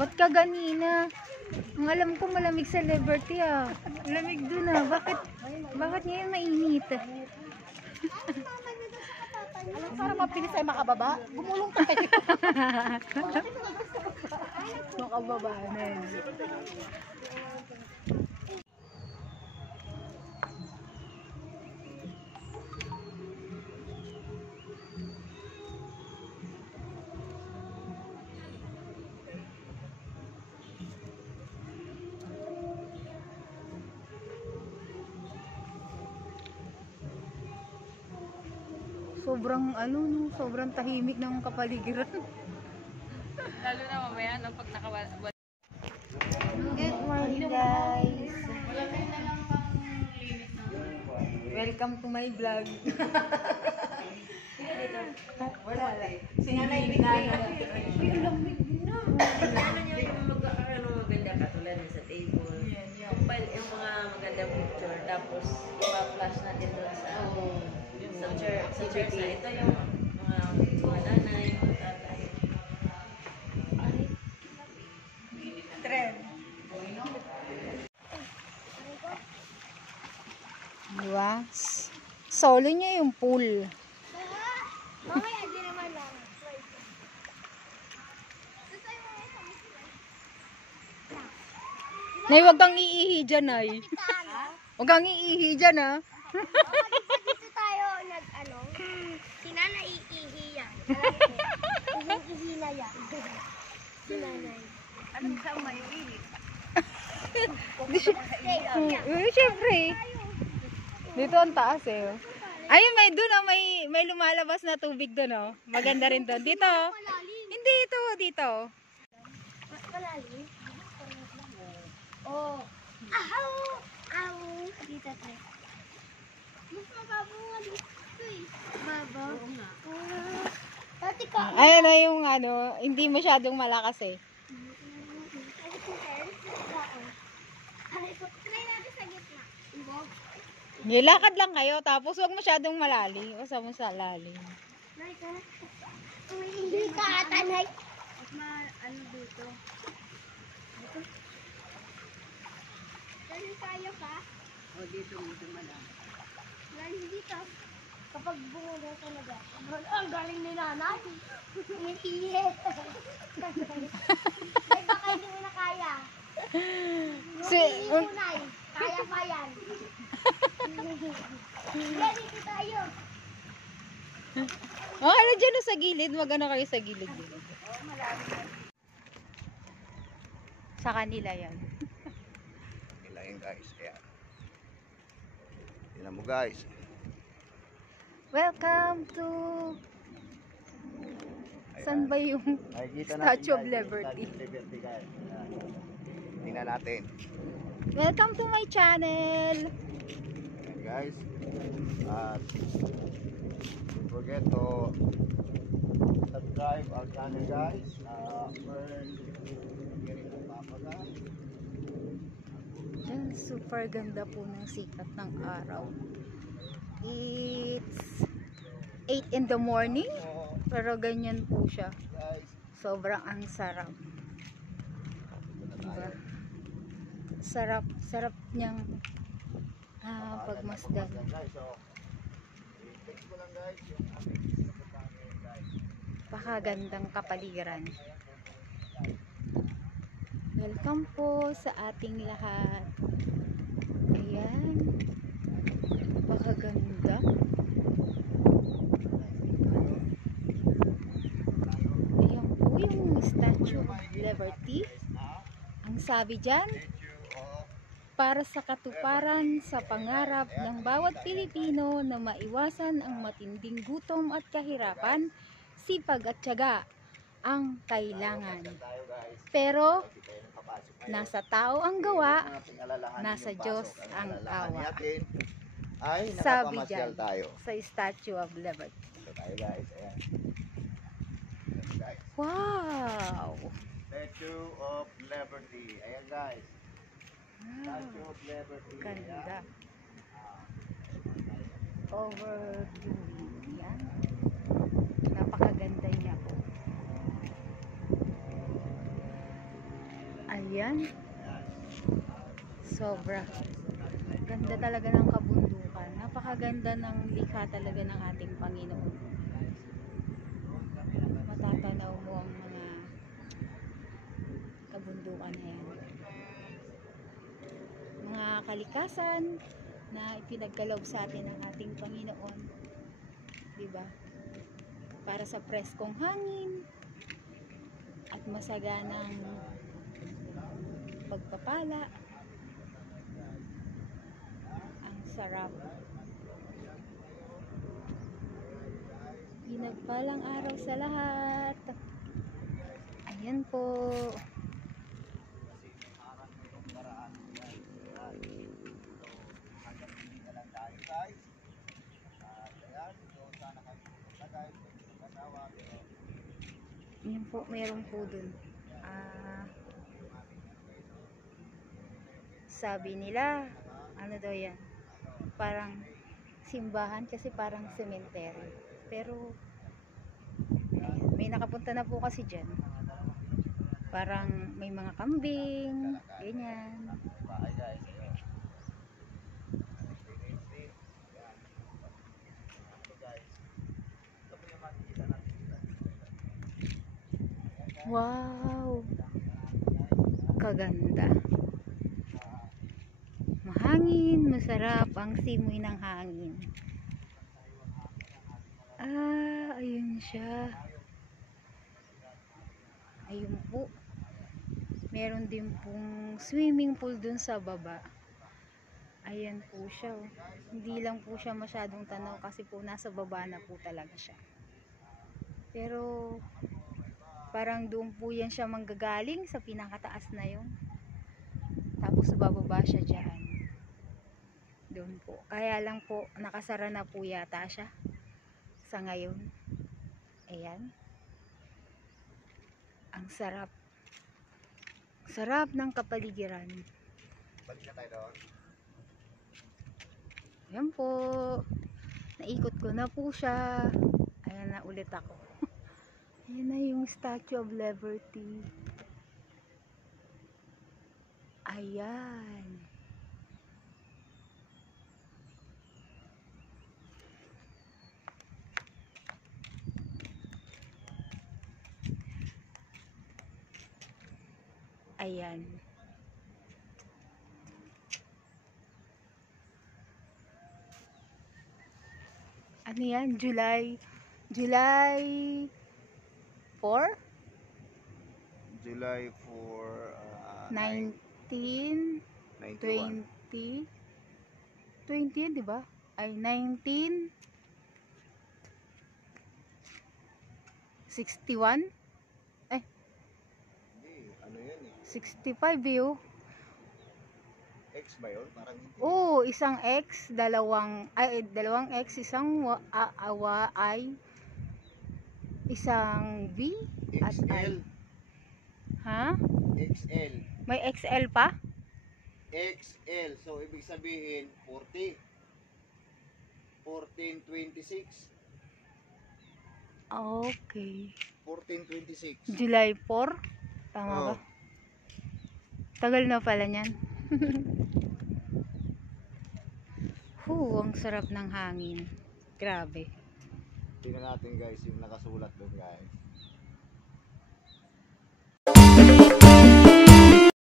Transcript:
Ba't ka ganina? Ang alam ko malamig sa Liberty ah. Malamig dun ah. Bakit ngayon mainit? Alam, para mabilis tayo makababa, gumulong tayo. Makababa na yun. Sobrang tahimik ng kapaligiran. Lalo na mamaya no, pag nakawala. Good morning guys. Welcome to my vlog. Wala. Sinanay binana. Ano nyo yung maganda katulad na sa table. Yung mga magandang picture. Tapos ipa-flash natin doon sa chair na ito yung mga nanay, mga tatay. Trend. Diba? Solo niya yung pool. Mamaya di naman lang. Nay, wag kang iihi dyan, Nay. Wag kang iihi dyan, ha? Dito tayo nag-ano. Sinanay iihi yan. Iihi na yan. Sinanay. Anong saan maiihi? Siyempre. Dito ang taas eh. Ayun, may doon oh, may lumalabas na tubig doon oh. Maganda rin doon. Dito. Hindi ito, dito. Malalim. Oh. Ahaw! Ahaw! Dito tayo. Mas mababa nga dito eh. Baba? Oo nga. Dati ka. Ayun na yung ano, hindi masyadong malakas eh. Try natin sa gitna. Nilakad lang kayo, tapos huwag masyadong malalim. O sa mo sa lalim. Hindi ka atanay. Ano dito? Dahil tayo ka. O dito madam. Dahil dito. Kapag bumulo talaga. Ang galing ni nanay. Umiiye. Ay, baka hindi mo na kaya. Umiiye mo, Nay. Kaya pa yan. Dito tayo. Oh, ano dyan oh, sa gilid? Wag ano kayo sa gilid. Sa kanila yan. Nila yun guys. Ayan. Tingnan mo guys. Welcome to... Saan ba yung Statue of Liberty? Tingnan natin. Welcome to my channel! Ayan guys. At don't forget to subscribe our channel guys. Diyan, super ganda po ng sikat ng araw. It's 8 in the morning, pero ganyan po siya. Sobrang ang sarap. Diba? Sarap niyang pagmasdan. Pakagandang kapaligiran. Welcome po sa ating lahat. Ayan. Pakaganda. Ayan po yung Statue of Liberty. Ang sabi dyan, para sa katuparan sa pangarap ng bawat Pilipino na maiwasan ang matinding gutom at kahirapan, sipag at tiyaga ang kailangan. Pero, nasa tao ang gawa, nasa Diyos ang awa. Ay, Sabi nakapamasyal dyan, tayo. sa Statue of Liberty. Ito tayo guys. Ayan. Ayan guys. Wow! Statue of Liberty. Ayan guys. Statue of Liberty. Ganda. Overview. Yan. Napakaganda niya po. Ayan. Sobra. Ganda talaga ng kabundukan. Napakaganda ng likha talaga ng ating Panginoon. Matatanaw mo ang mga kabundukan na yan. Mga kalikasan na ipinagkaloob sa atin ng ating Panginoon. Diba? Para sa preskong hangin at masaganang pagpapala. Ang sarap. Pinagpalang araw sa lahat. Ayan po. Yan po, meron po dun. Sabi nila, ano daw yan? Parang simbahan kasi parang cemetery. Pero, ayan, may nakapunta na po kasi dyan. Parang may mga kambing, ganyan. Wow! Kaganda. Mahangin, masarap ang simoy ng hangin. Ayun siya. Ayun po. Meron din pong swimming pool dun sa baba. Ayan po siya. Oh. Hindi lang po siya masyadong tanaw kasi po nasa baba na po talaga siya. Pero parang doon po yan siya manggagaling sa pinakataas na yun. Tapos bababa siya dyan. Doon po. Kaya lang po nakasara na po yata siya sa ngayon. Ayan. Ang sarap. Sarap ng kapaligiran. Balik na tayo doon. Ayan po. Naikot ko na po siya. Ayan na ulit ako. Ayan na yung Statue of Liberty. Ayan. Ayan. Ano yan? July 4? July 4, 19, 91. 20, di ba? Ay, 19, 61? Eh, Hindi, ano yan eh. 65 yun. X ba yun? Parang hindi. Oo, isang X, dalawang X, isang Y, isang V, at I. XL. Ha? XL. May XL pa? XL. So, ibig sabihin, 40. 1426. Okay. 1426. July 4? Tama ba? Oh. Tagal na pala niyan. Ang sarap ng hangin. Grabe. Tingnan natin guys yung nakasulat doon guys.